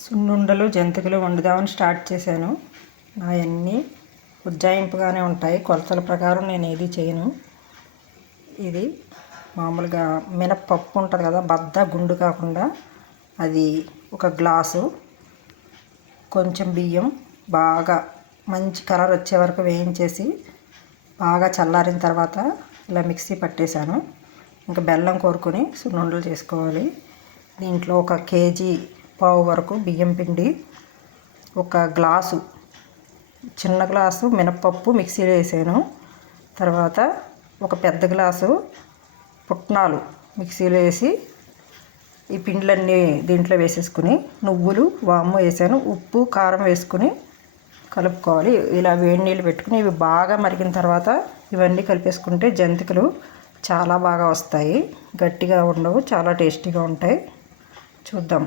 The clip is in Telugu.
సున్నుండలు జంతికలు వండుదామని స్టార్ట్ చేశాను. అవన్నీ ఉజ్జాయింపుగానే ఉంటాయి. కొలతల ప్రకారం నేను ఏది చేయను. ఇది మామూలుగా మినప్పప్పు ఉంటుంది కదా, బద్ద గుండు కాకుండా అది ఒక గ్లాసు, కొంచెం బియ్యం బాగా మంచి కలర్ వచ్చే వరకు వేయించేసి బాగా చల్లారిన తర్వాత ఇలా మిక్సీ పట్టేశాను. ఇంకా బెల్లం కోరుకొని సున్నుండలు చేసుకోవాలి. దీంట్లో 1 కేజీ పావు వరకు బియ్యం పిండి, 1 గ్లాసు చిన్న గ్లాసు మినప్పప్పు మిక్సీలో వేసాను. తర్వాత 1 పెద్ద గ్లాసు పుట్నాలు మిక్సీలో వేసి ఈ పిండ్లన్నీ దీంట్లో వేసేసుకుని నువ్వులు వాము వేసాను, ఉప్పు కారం వేసుకుని కలుపుకోవాలి. ఇలా వేడి నీళ్ళు పెట్టుకుని ఇవి బాగా మరిగిన తర్వాత ఇవన్నీ కలిపేసుకుంటే జంతికలు చాలా బాగా వస్తాయి. గట్టిగా ఉండవు, చాలా టేస్టీగా ఉంటాయి. చూద్దాం.